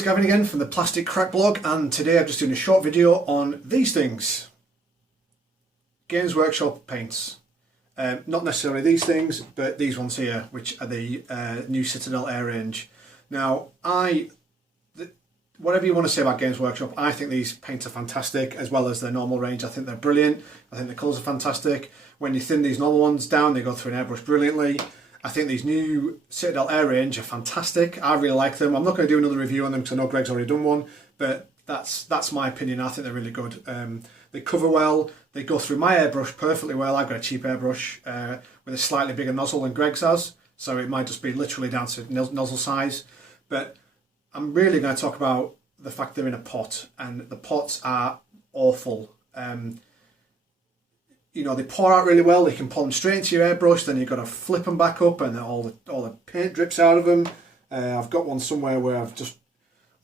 it's Gavin again from the Plastic Crack blog, and today I'm just doing a short video on these things. Games Workshop paints. Not necessarily these things, but these ones here, which are the new Citadel Air range. Now, whatever you want to say about Games Workshop, I think these paints are fantastic, as well as their normal range. I think they're brilliant. I think the colours are fantastic. When you thin these normal ones down, they go through an airbrush brilliantly. I think these new Citadel Air range are fantastic. I really like them. I'm not going to do another review on them because I know Greg's already done one, but that's my opinion. I think they're really good. They cover well. They go through my airbrush perfectly well. I've got a cheap airbrush with a slightly bigger nozzle than Greg's has, so it might just be literally down to nozzle size. But I'm really going to talk about the fact they're in a pot, and the pots are awful. You know, they pour out really well. They can pour them straight into your airbrush, then you've got to flip them back up and all the paint drips out of them. I've got one somewhere where I've just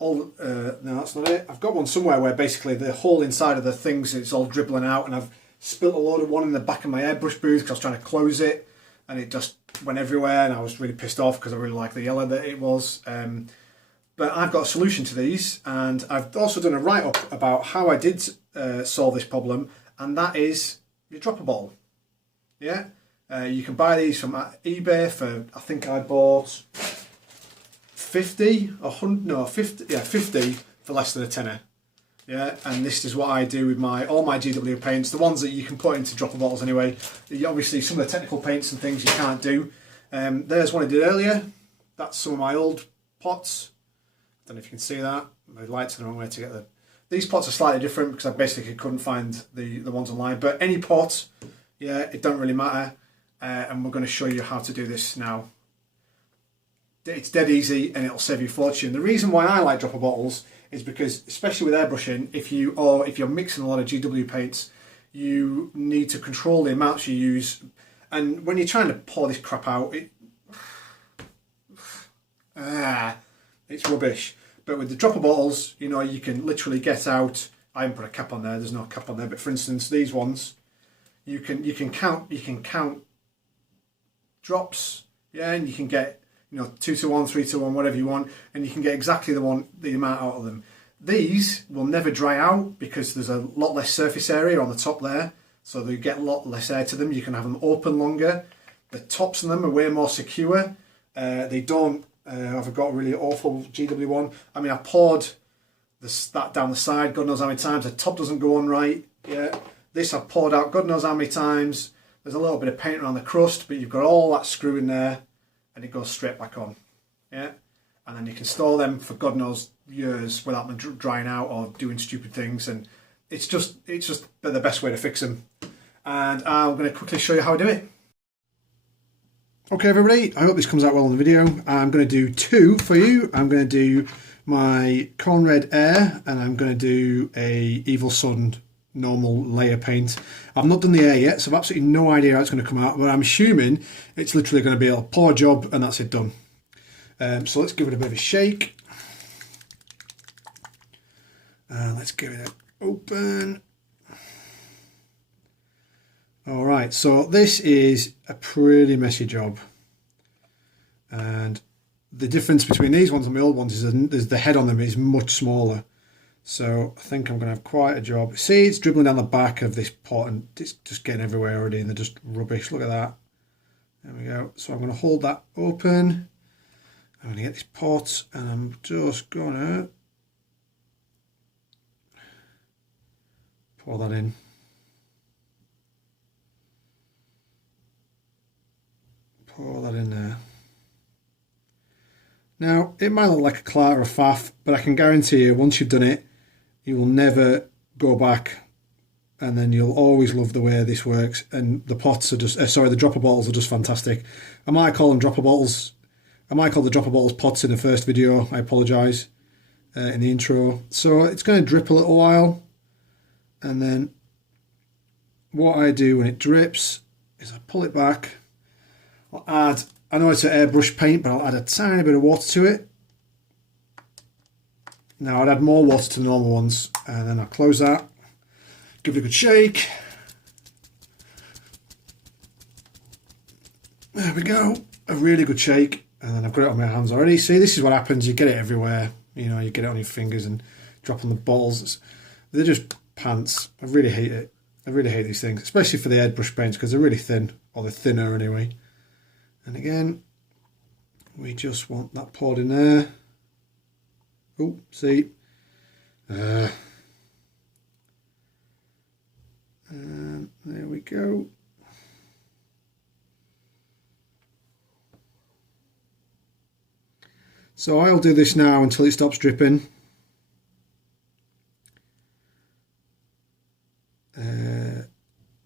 no, that's not it. I've got one somewhere where basically the whole inside of the things, it's all dribbling out, and I've spilt a load of one in the back of my airbrush booth because I was trying to close it, and it just went everywhere, and I was really pissed off because I really liked the yellow that it was. But I've got a solution to these, and I've also done a write-up about how I did solve this problem, and that is you drop a bottle. Yeah, you can buy these from eBay for, I think I bought 50 for less than a tenner. Yeah, and this is what I do with all my GW paints, the ones that you can put into dropper bottles anyway. Obviously some of the technical paints and things you can't do. There's one I did earlier. That's some of my old pots. I don't know if you can see that. The light's the wrong way to get the... These pots are slightly different because I basically couldn't find the ones online. But any pot, yeah, it don't really matter. And we're going to show you how to do this now. It's dead easy and it'll save you a fortune. The reason why I like dropper bottles is because, especially with airbrushing, if you're mixing a lot of GW paints, you need to control the amounts you use. And when you're trying to pour this crap out, it's rubbish. But with the dropper bottles, you know, you can literally get out. I haven't put a cap on there. There's no cap on there. But for instance, these ones, you can count drops. Yeah, and you can get, you know, 2 to 1, 3 to 1, whatever you want, and you can get exactly the amount out of them. These will never dry out because there's a lot less surface area on the top there, so they get a lot less air to them. You can have them open longer. The tops on them are way more secure. They don't. I've got a really awful GW one. I mean, I poured that down the side God knows how many times. The top doesn't go on right. Yeah, this I've poured out God knows how many times. There's a little bit of paint around the crust, but you've got all that screw in there, and it goes straight back on. Yeah, and then you can store them for God knows years without them drying out or doing stupid things. And it's just the best way to fix them. And I'm going to quickly show you how I do it. Okay everybody, I hope this comes out well in the video. I'm going to do 2 for you. I'm going to do my Corn Red Air, and I'm going to do a Evil Sun normal layer paint. I've not done the air yet, so I've absolutely no idea how it's going to come out, but I'm assuming it's literally going to be a pour job and that's it done. So let's give it a bit of a shake. Let's give it an open. Alright, so this is a pretty messy job, and the difference between these ones and the old ones is the head on them is much smaller. So I think I'm going to have quite a job. See, it's dribbling down the back of this pot and it's just getting everywhere already, and they're just rubbish. Look at that. There we go. So I'm going to hold that open. I'm going to get this pot, and I'm just going to pour that in. Pour that in there. Now, it might look like a clatter or a faff, but I can guarantee you, once you've done it, you will never go back, and then you'll always love the way this works. And the pots are just, the dropper bottles are just fantastic. I might call them dropper bottles. I might call the dropper bottles pots in the first video. I apologise in the intro. So it's going to drip a little while, and then what I do when it drips is I pull it back. I'll add, I know it's an airbrush paint, but I'll add a tiny bit of water to it. Now I'd add more water to the normal ones, and then I'll close that, give it a good shake. There we go, a really good shake, and then I've got it on my hands already. See, this is what happens, you get it everywhere. You know, you get it on your fingers and drop on the bottles. They're just pants. I really hate it. I really hate these things, especially for the airbrush paints because they're really thin, or they're thinner anyway. And again, we just want that poured in there. Oh, see. And there we go. So I'll do this now until it stops dripping.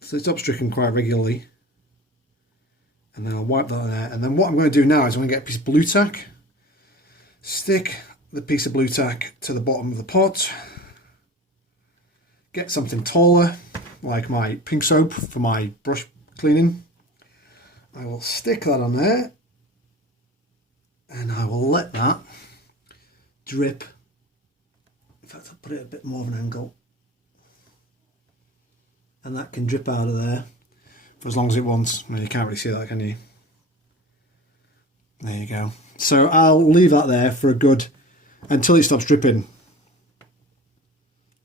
So it stops dripping quite regularly. And then I'll wipe that on there. And then what I'm going to do now is I'm going to get a piece of blue tack, stick the piece of blue tack to the bottom of the pot, get something taller, like my pink soap for my brush cleaning. I will stick that on there, and I will let that drip. In fact, I'll put it at a bit more of an angle. And that can drip out of there for as long as it wants. Well, you can't really see that, can you? There you go. So I'll leave that there for a good, until it stops dripping.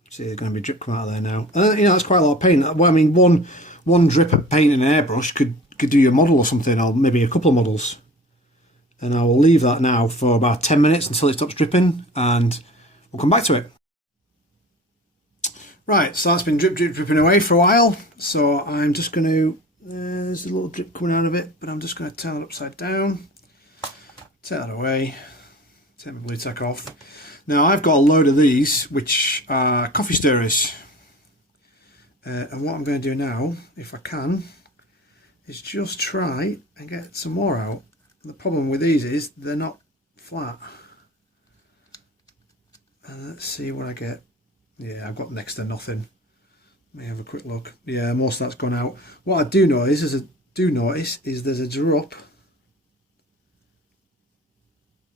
See, there's going to be drip come out of there now. You know, that's quite a lot of paint. Well, I mean, one drip of paint in an airbrush could do your model or something, or maybe a couple of models. And I will leave that now for about 10 minutes until it stops dripping, and we'll come back to it. Right, so that's been dripping away for a while. So I'm just going to, there's a little drip coming out of it, but I'm just going to turn it upside down. Take that away. Take my blue tack off. Now I've got a load of these, which are coffee stirrers. And what I'm going to do now, if I can, is just try and get some more out. The problem with these is they're not flat. And let's see what I get. Yeah, I've got next to nothing. Let me have a quick look. Yeah, most of that's gone out. What I do notice is there's a drop.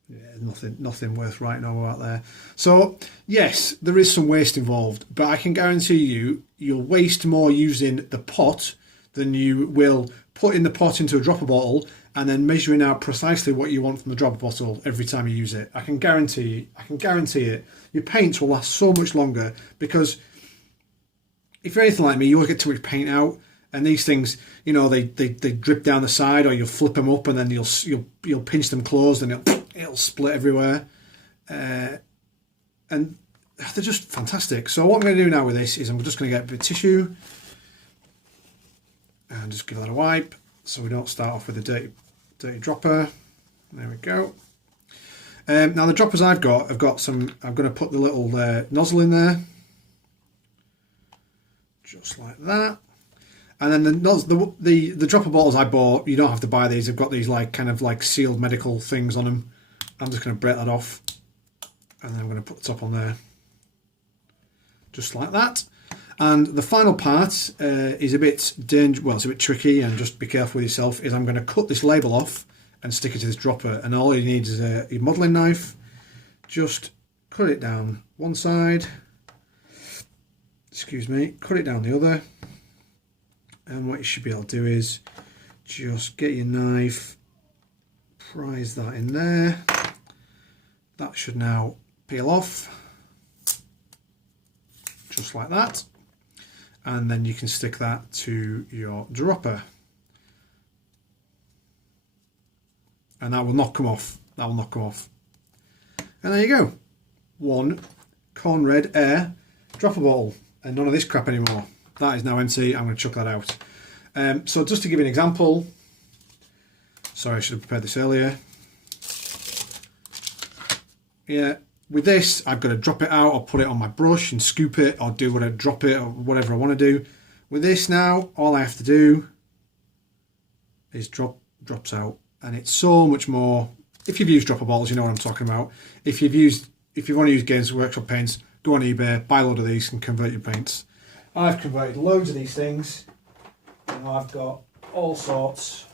Yeah, nothing worth writing over out there. So yes, there is some waste involved, but I can guarantee you'll waste more using the pot than you will putting the pot into a dropper bottle and then measuring out precisely what you want from the dropper bottle every time you use it. I can guarantee it. Your paints will last so much longer, because if you're anything like me, you'll get too much paint out, and these things, you know, they drip down the side, or you'll flip them up and then you'll pinch them closed and it'll split everywhere, and they're just fantastic. So what I'm going to do now with this is I'm just going to get a bit of tissue and just give that a wipe so we don't start off with a dirty dropper. There we go. Now the droppers I've got some. I'm going to put the little nozzle in there, just like that. And then the dropper bottles I bought, you don't have to buy these. They've got these kind of sealed medical things on them. I'm just going to break that off, and then I'm going to put the top on there, just like that. And the final part is a bit dangerous. Well, it's a bit tricky, and just be careful with yourself. Is I'm going to cut this label off and stick it to this dropper, and all you need is a modelling knife. Just cut it down one side. Excuse me. Cut it down the other. And what you should be able to do is just get your knife, prise that in there. That should now peel off, just like that. And then you can stick that to your dropper. And that will not come off. That will not come off. And there you go. One Corn Red Air dropper bottle. And none of this crap anymore. That is now empty. I'm going to chuck that out. So just to give you an example. Sorry, I should have prepared this earlier. Yeah, with this, I've got to drop it out or put it on my brush and scoop it or do whatever, drop it or whatever I want to do. With this now, all I have to do is drops out. And it's so much more. If you've used dropper bottles, you know what I'm talking about. If you want to use Games Workshop paints, go on eBay, buy a load of these and convert your paints. I've converted loads of these things. You know, I've got all sorts.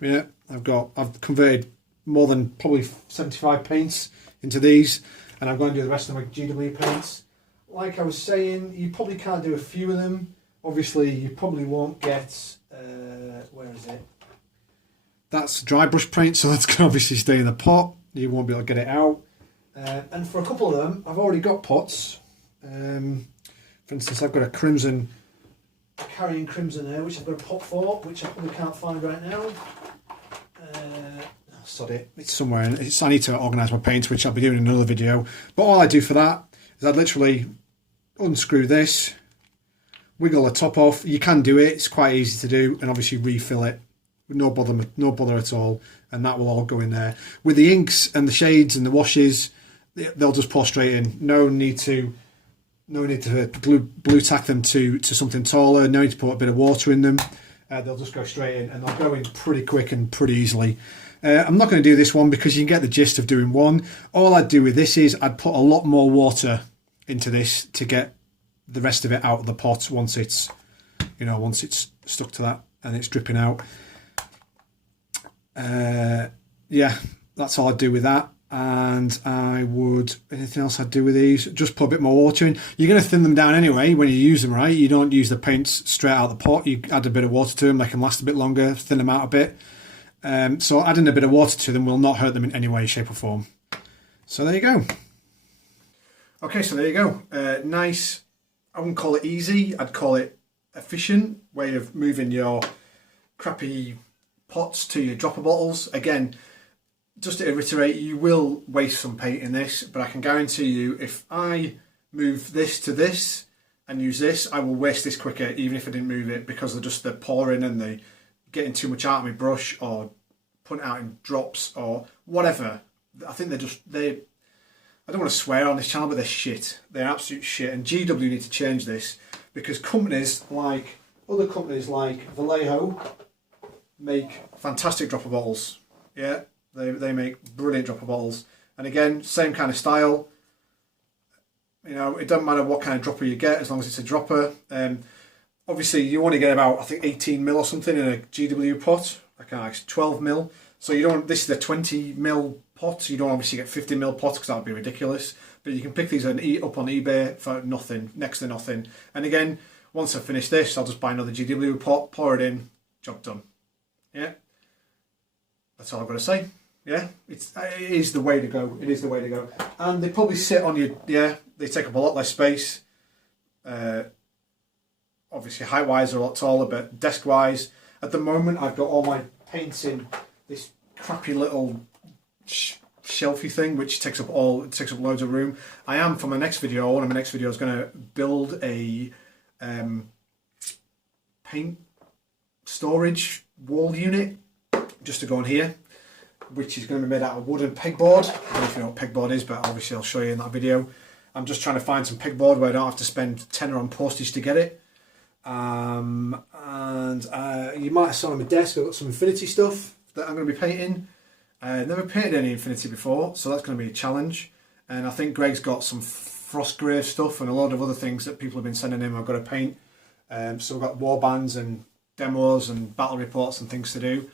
Yeah, I've converted more than probably 75 paints into these, and I'm going to do the rest of my GW paints. Like I was saying, you probably can't do a few of them. Obviously, you probably won't get. Where is it? That's dry brush paint, so that's going to obviously stay in the pot. you won't be able to get it out. And for a couple of them, I've already got pots. For instance, I've got a carrying crimson there, which I've got a pot for, which I probably can't find right now. Sod it, it's somewhere. I need to organise my paints, which I'll be doing in another video. But all I do for that is I'd literally unscrew this, wiggle the top off. You can do it, it's quite easy to do, and obviously refill it. No bother at all, and that will all go in there. With the inks and the shades and the washes, they'll just pour straight in. No need to glue tack them to something taller. No need to put a bit of water in them. They'll just go straight in, and they'll go in pretty quick and pretty easily. I'm not going to do this one because you can get the gist of doing one. All I'd do with this is I'd put a lot more water into this to get the rest of it out of the pot once it's stuck to that and it's dripping out. Yeah, that's all I'd do with that. And anything else I'd do with these, just put a bit more water in. You're going to thin them down anyway when you use them, right? You don't use the paints straight out of the pot. You add a bit of water to them, they can last a bit longer, thin them out a bit. So adding a bit of water to them will not hurt them in any way, shape or form. So there you go. Okay, so there you go. Nice, I wouldn't call it easy, I'd call it efficient way of moving your crappy pots to your dropper bottles. Again, just to reiterate, you will waste some paint in this, but I can guarantee you if I move this to this and use this, I will waste this quicker even if I didn't move it, because of just the pouring and the getting too much out of my brush or putting it out in drops or whatever. I think I don't want to swear on this channel, but they're shit. They're absolute shit, and GW need to change this, because other companies like Vallejo make fantastic dropper bottles. Yeah, they make brilliant dropper bottles, and again, same kind of style. You know, it doesn't matter what kind of dropper you get as long as it's a dropper. Obviously, you only get about, I think, 18 mil or something in a GW pot. I can't actually 12 mil. So you don't. This is a 20 mil pot. So you don't obviously get 50 mil pots because that would be ridiculous. But you can pick these up on eBay for nothing, next to nothing. And again, once I finish this, I'll just buy another GW pot, pour it in, job done. Yeah, that's all I've got to say. Yeah, it is the way to go. It is the way to go. And they probably sit on your, they take up a lot less space. Obviously height-wise they're a lot taller, but desk-wise, at the moment I've got all my paints in this crappy little shelfy thing, which takes up loads of room. I am, for my next video, one of my next videos, going to build a paint storage wall unit just to go on here, which is going to be made out of wood and pegboard. I don't know if you know what pegboard is, but obviously I'll show you in that video. I'm just trying to find some pegboard where I don't have to spend tenner on postage to get it. And you might have saw on my desk I've got some Infinity stuff that I'm going to be painting. I've never painted any Infinity before, so that's going to be a challenge. And I think Greg's got some Frostgrave stuff and a lot of other things that people have been sending him I've got to paint. So we've got warbands and demos and battle reports and things to do.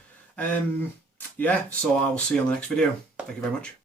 Yeah, so I will see you on the next video. Thank you very much.